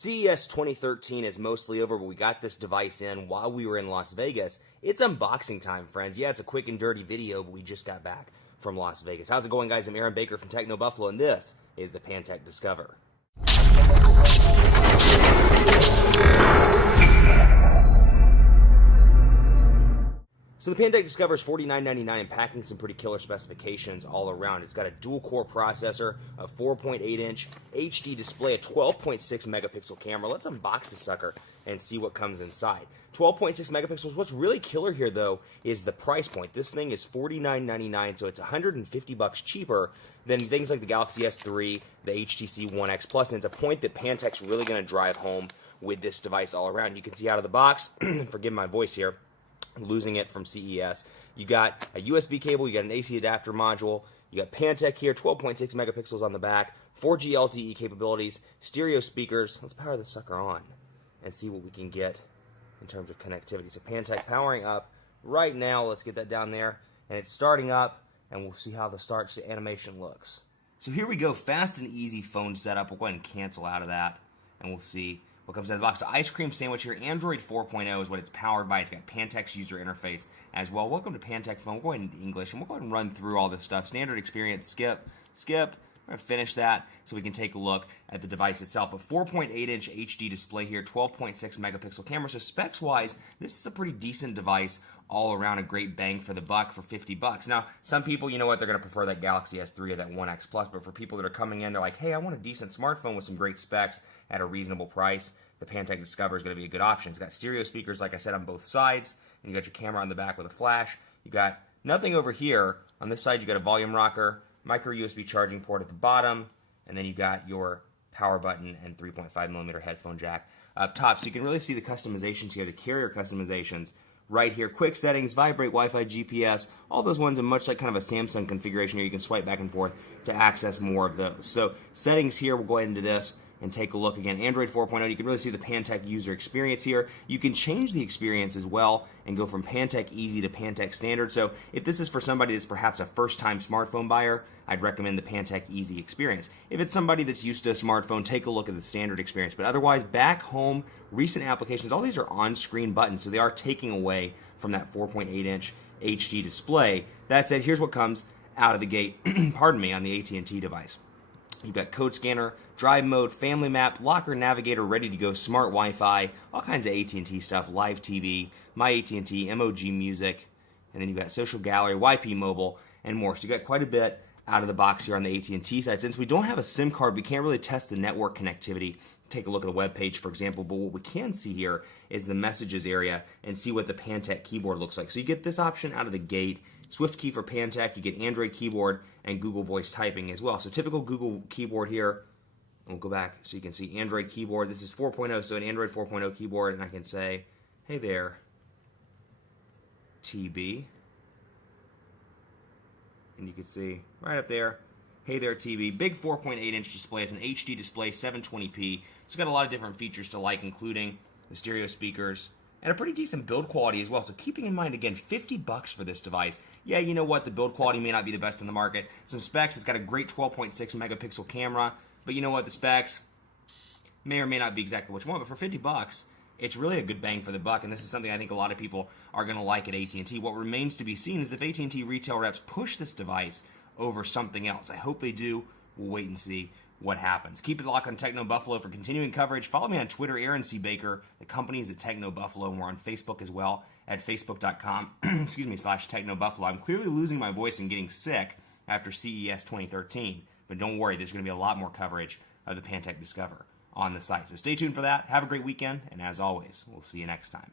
CES 2013 is mostly over, but we got this device in while we were in Las Vegas. It's unboxing time, friends. Yeah, it's a quick and dirty video, but we just got back from Las Vegas. How's it going, guys? I'm Aaron Baker from Techno Buffalo, and this is the Pantech Discover. So the Pantech Discover is $49.99 and packing some pretty killer specifications all around. It's got a dual-core processor, a 4.8-inch HD display, a 12.6 megapixel camera. Let's unbox the sucker and see what comes inside. 12.6 megapixels. What's really killer here, though, is the price point. This thing is $49.99, so it's $150 cheaper than things like the Galaxy S3, the HTC One X Plus, and it's a point that Pantech's really going to drive home with this device all around. You can see out of the box, forgive my voice here, losing it from CES. You got a USB cable, you got an AC adapter module, you got Pantech here, 12.6 megapixels on the back, 4G LTE capabilities, stereo speakers. Let's power this sucker on and see what we can get in terms of connectivity. So Pantech powering up right now. Let's get that down there, and it's starting up, and we'll see how the start animation looks. So here we go, fast and easy phone setup. We'll go ahead and cancel out of that, and we'll see what comes out of the box. So ice cream sandwich here. Android 4.0 is what it's powered by. It's got Pantech's user interface as well. Welcome to Pantech Phone. We'll go ahead into English, and we'll go ahead and run through all this stuff. Standard experience, skip. We're going to finish that so we can take a look at the device itself. A 4.8-inch HD display here, 12.6 megapixel camera. So specs-wise, this is a pretty decent device all around, a great bang for the buck for $50. Now, some people, you know what, they're going to prefer that Galaxy S3 or that One X Plus, but for people that are coming in, they're like, hey, I want a decent smartphone with some great specs at a reasonable price. The Pantech Discover is going to be a good option. It's got stereo speakers, like I said, on both sides, and you got your camera on the back with a flash. You got nothing over here. On this side, you got a volume rocker, micro USB charging port at the bottom, and then you got your power button and 3.5mm headphone jack up top. So you can really see the customizations here, the carrier customizations right here. Quick settings, vibrate, Wi-Fi, GPS, all those ones are much like kind of a Samsung configuration here. You can swipe back and forth to access more of those. So settings here, we'll go ahead into this and take a look again. Android 4.0, you can really see the Pantech user experience here. You can change the experience as well and go from Pantech Easy to Pantech Standard. So if this is for somebody that's perhaps a first-time smartphone buyer, I'd recommend the Pantech Easy experience. If it's somebody that's used to a smartphone, take a look at the standard experience. But otherwise, back home, recent applications, all these are on-screen buttons, so they are taking away from that 4.8-inch HD display. That said, here's what comes out of the gate, pardon me, on the AT&T device. You've got code scanner, drive mode, family map, locker navigator, ready to go, smart Wi-Fi, all kinds of AT&T stuff, live TV, my AT&T, MOG music, and then you've got social gallery, YP mobile, and more. So you got quite a bit out of the box here on the AT&T side. Since we don't have a SIM card, we can't really test the network connectivity. Take a look at the web page, for example, but what we can see here is the messages area and see what the Pantech keyboard looks like. So you get this option out of the gate. Swift key for Pantech, you get Android keyboard and Google voice typing as well. So typical Google keyboard here. We'll go back so you can see Android keyboard. This is 4.0, so an Android 4.0 keyboard, and I can say, hey there, TB. And you can see right up there, hey there, TV. Big 4.8-inch display. It's an HD display, 720p. It's got a lot of different features to like, including the stereo speakers, and a pretty decent build quality as well. So keeping in mind, again, $50 for this device. Yeah, you know what? The build quality may not be the best in the market. Some specs, it's got a great 12.6 megapixel camera, but you know what? The specs may or may not be exactly what you want, but for $50, it's really a good bang for the buck, and this is something I think a lot of people are going to like at AT&T. What remains to be seen is if AT&T retail reps push this device over something else. I hope they do. We'll wait and see what happens. Keep it locked on Techno Buffalo for continuing coverage. Follow me on Twitter, Aaron C. Baker. The company is at Techno Buffalo, and we're on Facebook as well at facebook.com, /Techno Buffalo. I'm clearly losing my voice and getting sick after CES 2013, but don't worry, there's going to be a lot more coverage of the Pantech Discover on the site. So stay tuned for that. Have a great weekend, and as always, we'll see you next time.